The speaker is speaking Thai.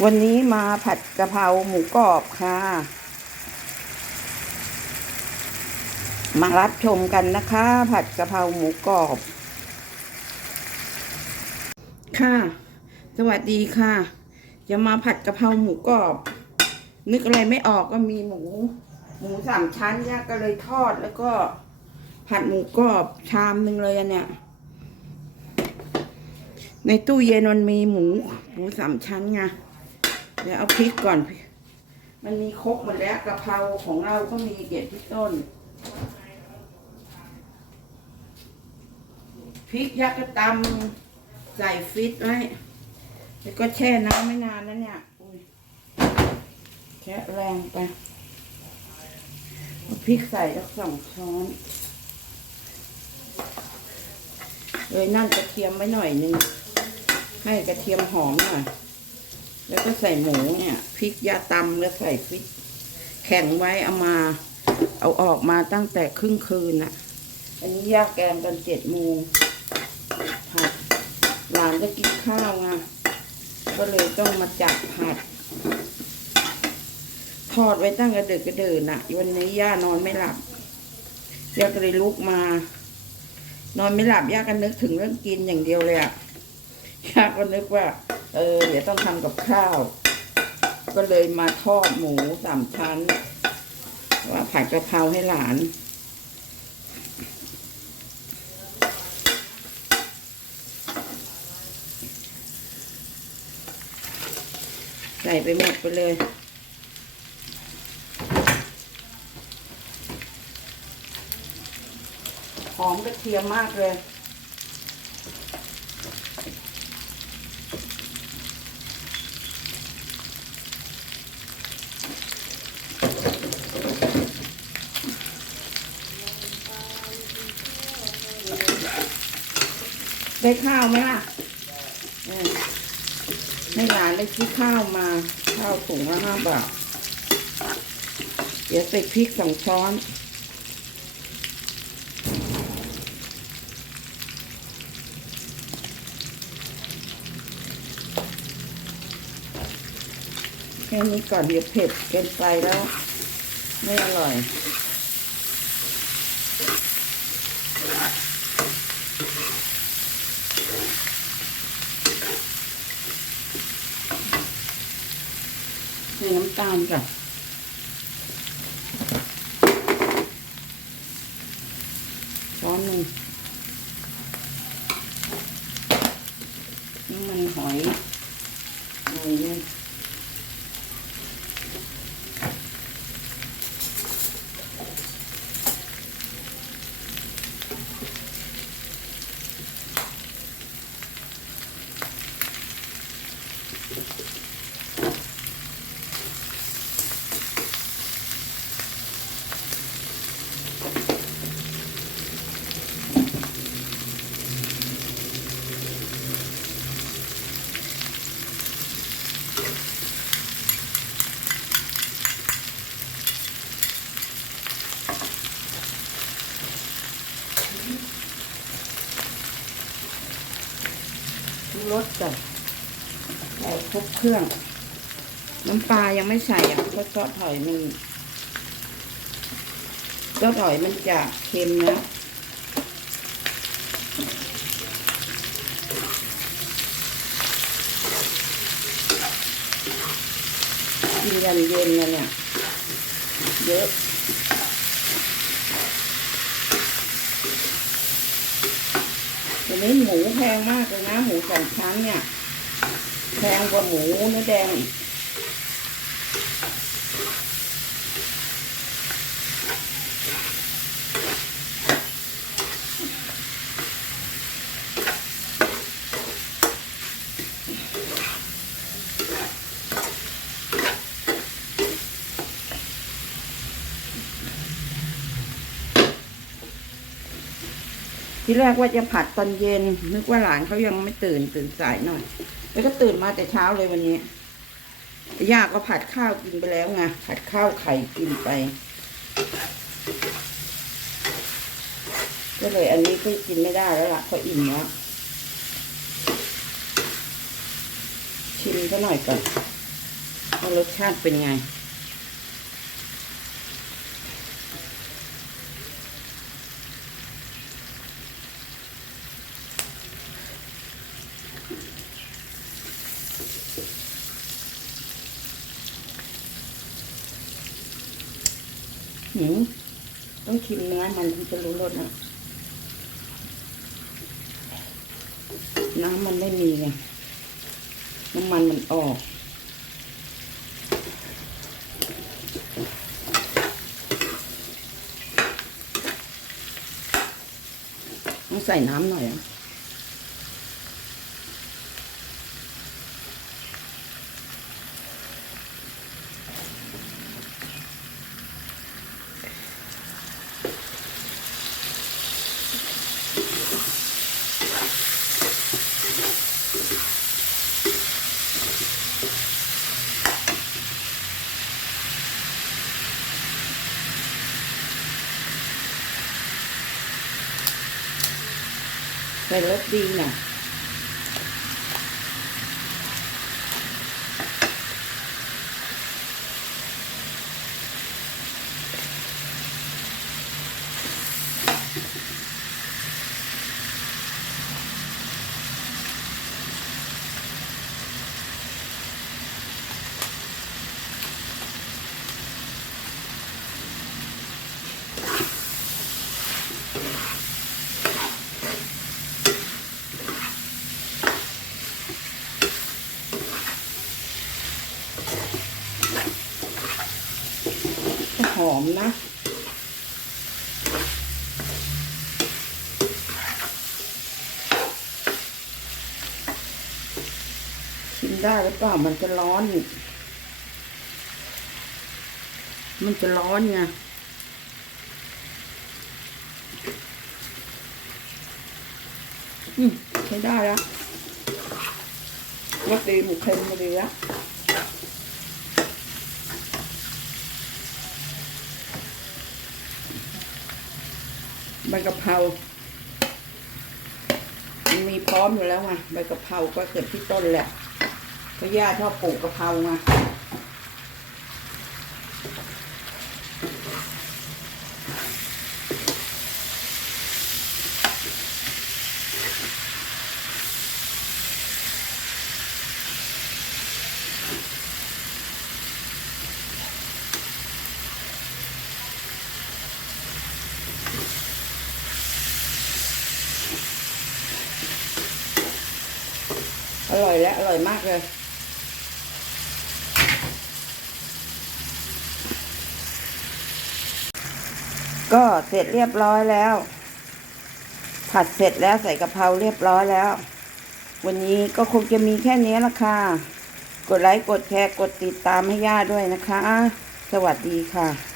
วันนี้มาผัดกะเพราหมูกรอบค่ะ มารับชมกันนะคะ ผัดกะเพราหมูกรอบ ค่ะ สวัสดีค่ะจะมาผัดกะเพราหมูกรอบ นึกอะไรไม่ออกก็มีหมู หมูสามชั้นย่าก็เลยทอดแล้วก็ ผัดหมูกรอบชามหนึ่งเลยอันเนี่ยในตู้เย็นมันมีหมู หมูสามชั้นไง เดี๋ยวเอาพริกก่อน มันมีครกหมดแล้วกะเพราของเราก็มีเก็บที่ต้น พริกยักษ์ก็ตำใส่ฟิตไว้ แล้วก็แช่น้ำไม่นานแล้วเนี่ยแช่แรงไป พริกใส่สักสองช้อนเลยนั่นกระเทียมไว้หน่อยนึง ให้กระเทียมหอมหน่อย แล้วก็ใส่หมูเนี่ยพริกยาตำแล้วใส่พริก แข็งไว้เอามา เอาออกมาตั้งแต่ครึ่งคืนน่ะอันนี้ย่าแกงตอนเจ็ดโมงผัดหลานจะกินข้าวไงก็เลยต้องมาจับผัดทอดไว้ตั้งกระเดิดกระเดินน่ะวันนี้ย่านอนไม่หลับย่าก็เลยลุกมา นอนไม่หลับย่าก็นึกถึงเรื่องกินอย่างเดียวเลยอะย่าก็นึกว่า เออ เดี๋ยวต้องทำกับข้าว ก็เลยมาทอดหมูสามชั้น ว่าผัดกะเพราให้หลานใส่ไปหมดไปเลย หอมกระเทียมมากเลย ได้ข้าวไหมล่ะเออให้หลานได้ซื้อข้าวมา ข้าวถุงละห้าบาท เดี๋ยวใส่พริกสองช้อนแค่นี้ก่อนเดี๋ยวเผ็ดเกินไปแล้ว ไม่อร่อย ใานก่อนช้อนหนึ่งน้ำมันหอยหน่อยหนึงชู รสก่อนใส่ครบเครื่อง น้ำปลายังไม่ใส่อะเพราะซอสหอยมันซอสหอยมันจะเค็มนะกินยันเย็นนะเนี่ยเยอะ เดี๋ยว นี้หมูแพงมากเลยนะ หมูสองชั้นเนี่ย แพงกว่าหมูเนื้อแดงอีก ที่แรกว่าจะผัดตอนเย็น นึกว่าหลานเขายังไม่ตื่นตื่นสายหน่อย แล้วก็ตื่นมาแต่เช้าเลยวันนี้ย่าก็ผัดข้าวกินไปแล้วไงผัดข้าวไข่กินไป ก็เลยอันนี้ก็กินไม่ได้แล้วล่ะเพราะอิ่มแล้วชิมก็หน่อยก่อนว่ารสชาติเป็นไงืต้องชิมเนื้อมันถึงจะรู้รสนะน้ำมันไม่มีไงน้ำมันมันออกต้องใส่น้ำหน่อยอะ ใส่ อมนะ ชิมได้หรือเปล่ามันจะร้อน มันจะร้อนไงอืมใช้ได้แล้วรสดีหมูเค็มมาดีแล้ว ใบกะเพรา มันมีพร้อมอยู่แล้วไงใบกะเพราก็เกิดที่ต้นแหละเพราะย่าชอบปลูกกะเพราไง อร่อยและอร่อยมากเลย ก็เสร็จเรียบร้อยแล้ว ผัดเสร็จแล้วใส่กะเพราเรียบร้อยแล้ว วันนี้ก็คงจะมีแค่นี้ละค่ะ กดไลค์ กดแชร์ กดติดตามให้ย่าด้วยนะคะ สวัสดีค่ะ